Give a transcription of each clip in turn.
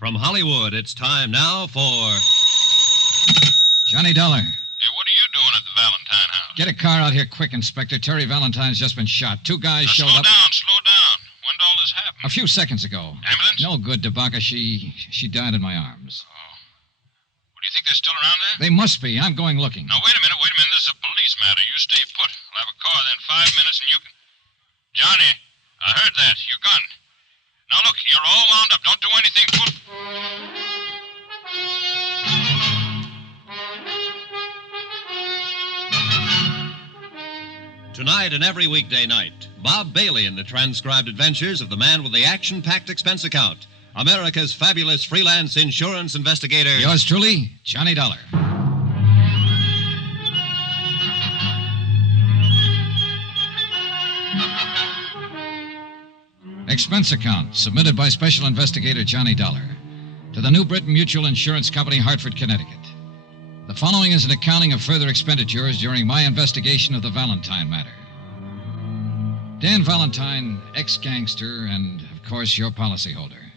From Hollywood, it's time now for... Johnny Dollar. Hey, what are you doing at the Valentine house? Get a car out here quick, Inspector. Terry Valentine's just been shot. Two guys Now, showed up... Slow down. When did all this happen? A few seconds ago. Ambulance? No good, DeBaca. She died in my arms. Oh. Well, do you think they're still around there? They must be. I'm going looking. Now, wait a minute. This is a police matter. You stay put. I'll have a car there in 5 minutes and you can... Johnny, I heard that. Your gun. Now, look, you're all wound up. Don't do anything. Tonight and every weekday night, Bob Bailey in the transcribed adventures of the man with the action-packed expense account, America's fabulous freelance insurance investigator... Yours truly, Johnny Dollar. Expense account submitted by Special Investigator Johnny Dollar to the New Britain Mutual Insurance Company, Hartford, Connecticut. The following is an accounting of further expenditures during my investigation of the Valentine matter. Dan Valentine, ex-gangster, and, of course, your policyholder.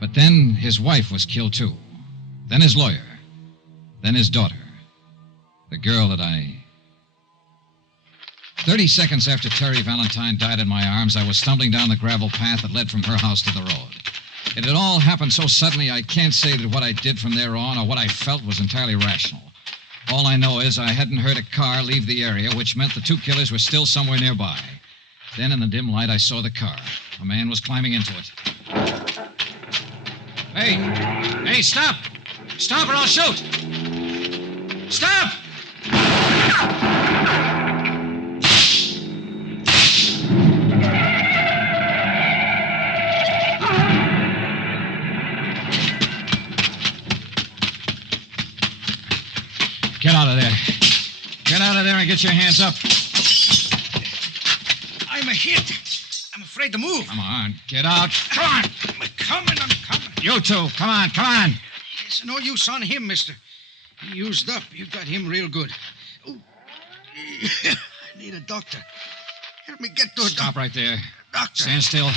But then his wife was killed, too. Then his lawyer. Then his daughter. The girl that I... 30 seconds after Terry Valentine died in my arms, I was stumbling down the gravel path that led from her house to the road. It had all happened so suddenly, I can't say that what I did from there on or what I felt was entirely rational. All I know is I hadn't heard a car leave the area, which meant the two killers were still somewhere nearby. Then, in the dim light, I saw the car. A man was climbing into it. Hey, stop! Stop or I'll shoot! Stop! Get out of there. Get out of there and get your hands up. I'm a hit. I'm afraid to move. Come on, get out. Come on. I'm coming. You two, come on. It's no use on him, mister. He used up. You got him real good. Oh. I need a doctor. Help me get to a Stop right there. Doctor. Stand still.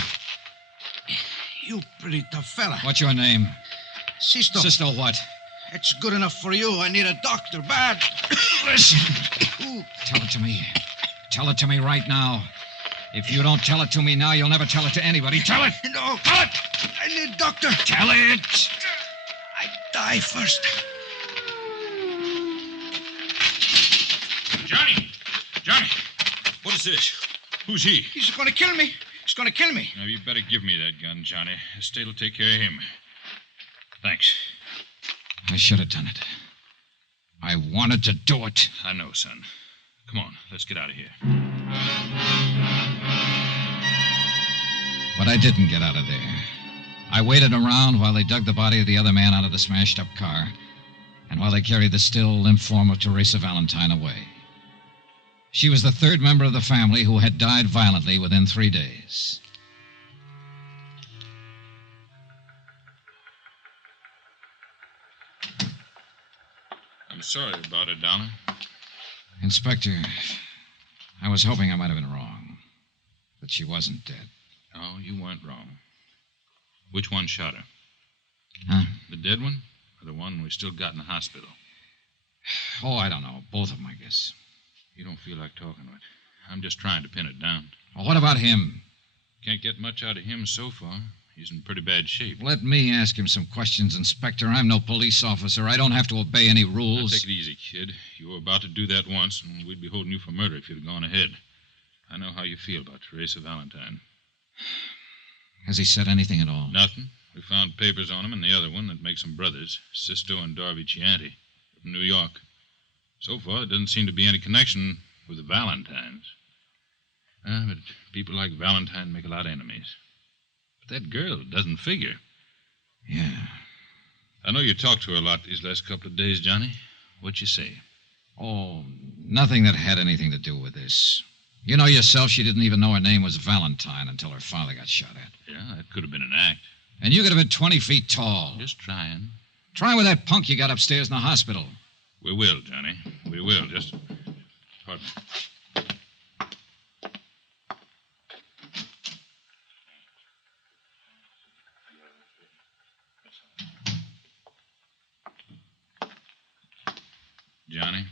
You pretty tough fella. What's your name? Sisto. Sisto what? It's good enough for you. I need a doctor bad. Listen. Ooh. Tell it to me. Tell it to me right now. If you don't tell it to me now, you'll never tell it to anybody. Tell it! No. Tell it! I need a doctor. Tell it! I die first. Johnny! What is this? Who's he? He's going to kill me. Now, you better give me that gun, Johnny. Estate will take care of him. Thanks. I should have done it. I wanted to do it. I know, son. Come on, let's get out of here. But I didn't get out of there. I waited around while they dug the body of the other man out of the smashed-up car, and while they carried the still, limp form of Teresa Valentine away. She was the third member of the family who had died violently within 3 days. I'm sorry about it, Dollar. Inspector, I was hoping I might have been wrong. That she wasn't dead. No, you weren't wrong. Which one shot her? Huh? The dead one or the one we still got in the hospital? Oh, I don't know. Both of them, I guess. You don't feel like talking to it. I'm just trying to pin it down. Well, what about him? Can't get much out of him so far. He's in pretty bad shape. Let me ask him some questions, Inspector. I'm no police officer. I don't have to obey any Now, rules. take it easy, kid. You were about to do that once, and we'd be holding you for murder if you'd have gone ahead. I know how you feel about Teresa Valentine. Has he said anything at all? Nothing. We found papers on him and the other one that makes them brothers, Sisto and Darby Chianti, from New York. So far, there doesn't seem to be any connection with the Valentines. But people like Valentine make a lot of enemies. But that girl doesn't figure. Yeah. I know you talked to her a lot these last couple of days, Johnny. What'd you say? Oh, nothing that had anything to do with this. You know yourself, she didn't even know her name was Valentine until her father got shot at. Yeah, that could have been an act. And you could have been 20 feet tall. Just trying. Try with that punk you got upstairs in the hospital. We will, Johnny. We will. Just... Pardon me. Johnny.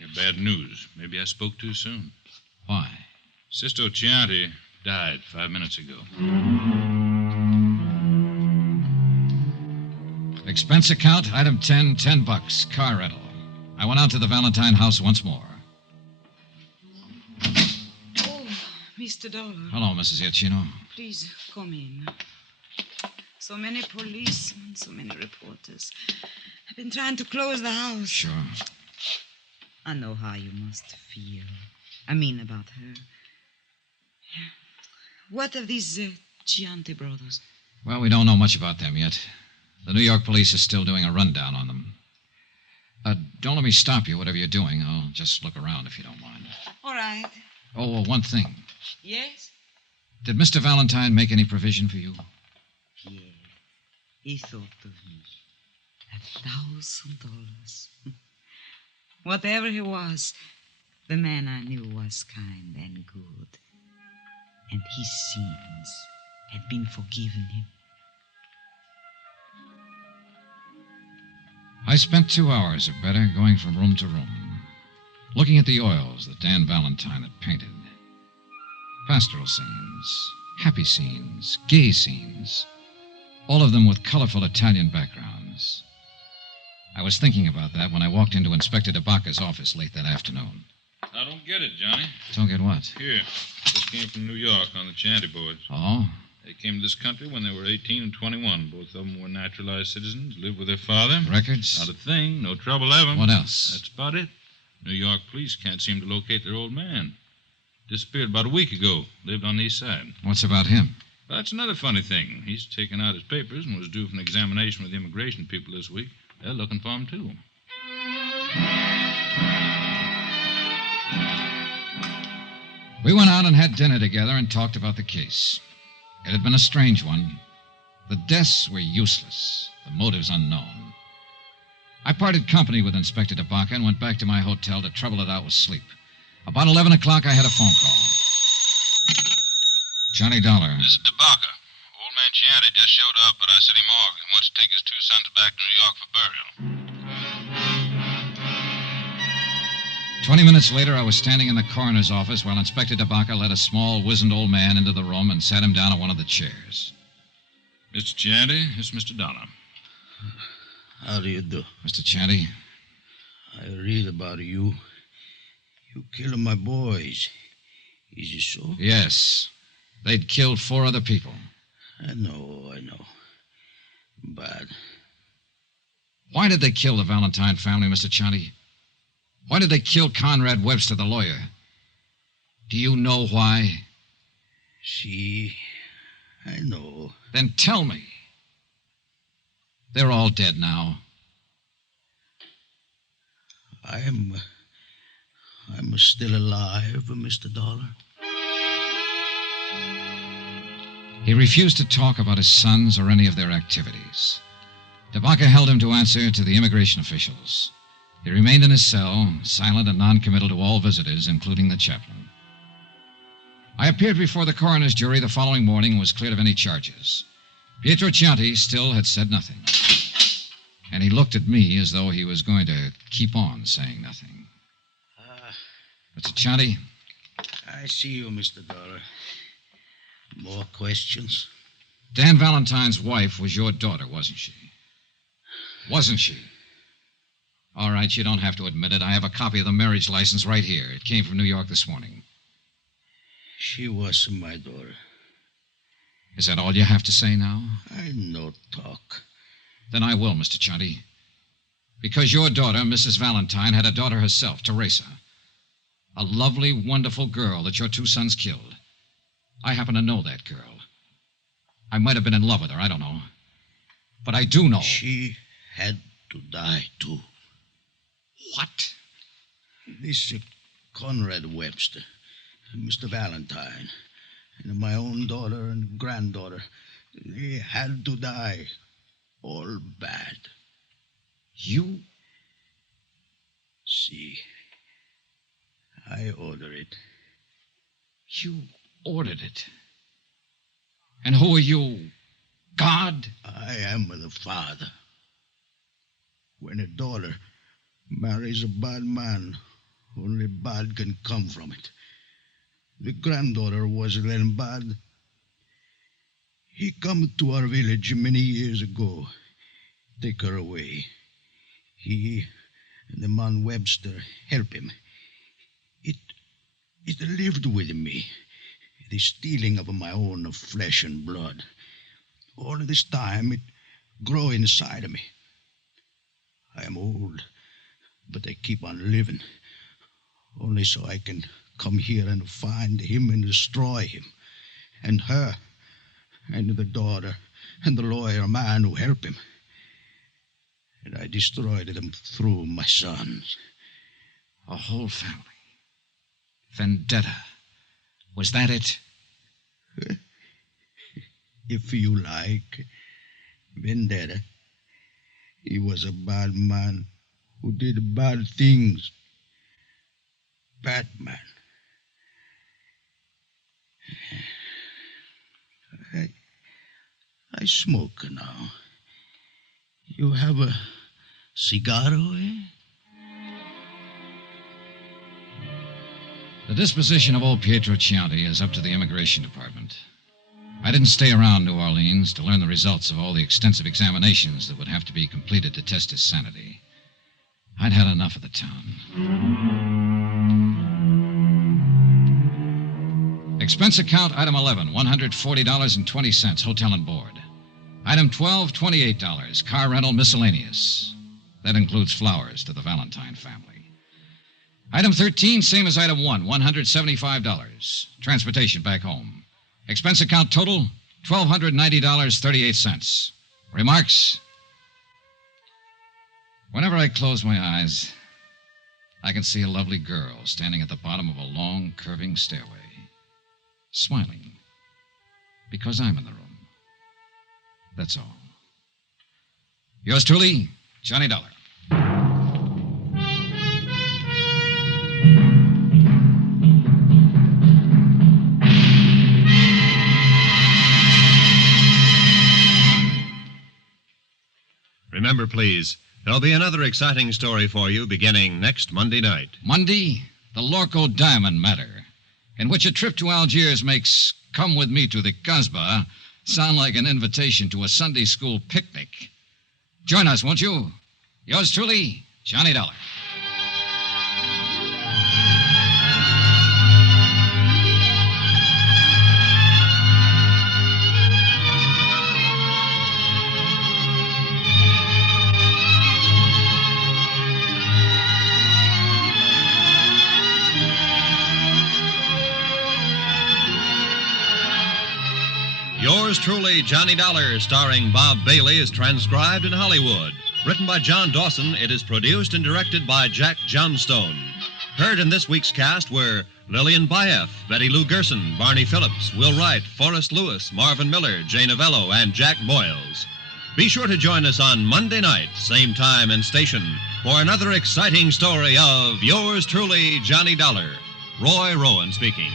Got bad news. Maybe I spoke too soon. Why? Sister Chianti died 5 minutes ago. Expense account, item 10, $10, car rental. I went out to the Valentine house once more. Oh, Mr. Dollar. Hello, Mrs. Giacchino. Please, come in. So many policemen, so many reporters. I've been trying to close the house. Sure. I know how you must feel. I mean about her. What of these Chianti brothers? Well, we don't know much about them yet. The New York police are still doing a rundown on them. Don't let me stop you, whatever you're doing. I'll just look around if you don't mind. All right. Oh, one thing. Yes? Did Mr. Valentine make any provision for you? Yeah. He thought of me. $1,000. Whatever he was, the man I knew was kind and good. And his sins had been forgiven him. I spent 2 hours or better going from room to room, looking at the oils that Dan Valentine had painted. Pastoral scenes, happy scenes, gay scenes, all of them with colorful Italian backgrounds. I was thinking about that when I walked into Inspector DeBacca's office late that afternoon. I don't get it, Johnny. Don't get what? Here. This came from New York on the Chianti boards. Oh? They came to this country when they were 18 and 21. Both of them were naturalized citizens, lived with their father. Records? Not a thing. No trouble ever. What else? That's about it. New York police can't seem to locate their old man. Disappeared about a week ago. Lived on the east side. What's about him? That's another funny thing. He's taken out his papers and was due for an examination with the immigration people this week. They're looking for him, too. We went out and had dinner together and talked about the case. It had been a strange one. The deaths were useless, the motives unknown. I parted company with Inspector DeBacca and went back to my hotel to trouble it out with sleep. About 11 o'clock, I had a phone call. Johnny Dollar. This is DeBacca. Old man Chianti just showed up at our city morgue and wants to take his 2 sons back to New York for burial. 20 minutes later, I was standing in the coroner's office while Inspector DeBacca led a small, wizened old man into the room and sat him down on one of the chairs. Mr. Chianti, this is Mr. Dollar. How do you do? Mr. Chianti? I read about you. You killed my boys. Is it so? Yes. They'd killed 4 other people. I know. But Why did they kill the Valentine family, Mr. Chianti? Why did they kill Conrad Webster, the lawyer? Do you know why? I know. Then tell me. They're all dead now. I'm still alive, Mr. Dollar. He refused to talk about his sons or any of their activities. DeBacca held him to answer to the immigration officials. He remained in his cell, silent and noncommittal to all visitors, including the chaplain. I appeared before the coroner's jury the following morning and was cleared of any charges. Pietro Chianti still had said nothing. And he looked at me as though he was going to keep on saying nothing. Mr. Chianti? I see you, Mr. Dollar. More questions? Dan Valentine's wife was your daughter, wasn't she? Wasn't she? All right, you don't have to admit it. I have a copy of the marriage license right here. It came from New York this morning. She was my daughter. Is that all you have to say now? I no talk. Then I will, Mr. Chianti. Because your daughter, Mrs. Valentine, had a daughter herself, Teresa. A lovely, wonderful girl that your 2 sons killed. I happen to know that girl. I might have been in love with her, I don't know. But I do know. She had to die, too. What? This Conrad Webster, Mr. Valentine, and my own daughter and granddaughter, they had to die. All bad. You? See, I order it. You ordered it. And who are you? God? I am the father. When a daughter Marries a bad man. Only bad can come from it. The granddaughter was then bad. He come to our village many years ago. Take her away. He and the man Webster help him. It lived with me. The stealing of my own flesh and blood. All this time it grow inside of me. I am old, but I keep on living. Only so I can come here and find him and destroy him. And her, and the daughter, and the lawyer man who help him. And I destroyed them through my sons. A whole family. Vendetta. Was that it? If you like. Vendetta. He was a bad man who did bad things. Batman. I smoke now. You have a cigarro, eh? The disposition of old Pietro Chianti is up to the Immigration Department. I didn't stay around New Orleans to learn the results of all the extensive examinations that would have to be completed to test his sanity. I'd had enough of the town. Expense account, item 11, $140.20, hotel and board. Item 12, $28, car rental miscellaneous. That includes flowers to the Valentine family. Item 13, same as item 1, $175. Transportation back home. Expense account total, $1,290.38. Remarks? Whenever I close my eyes, I can see a lovely girl standing at the bottom of a long, curving stairway, smiling, because I'm in the room. That's all. Yours truly, Johnny Dollar. Remember, please, there'll be another exciting story for you beginning next Monday night. Monday, the Lorco Diamond matter, in which a trip to Algiers makes Come With Me to the Kasbah sound like an invitation to a Sunday school picnic. Join us, won't you? Yours truly, Johnny Dollar. Yours truly, Johnny Dollar, starring Bob Bailey, is transcribed in Hollywood. Written by John Dawson, it is produced and directed by Jack Johnstone. Heard in this week's cast were Lillian Baeff, Betty Lou Gerson, Barney Phillips, Will Wright, Forrest Lewis, Marvin Miller, Jay Novello, and Jack Boyles. Be sure to join us on Monday night, same time and station, for another exciting story of Yours truly, Johnny Dollar. Roy Rowan speaking.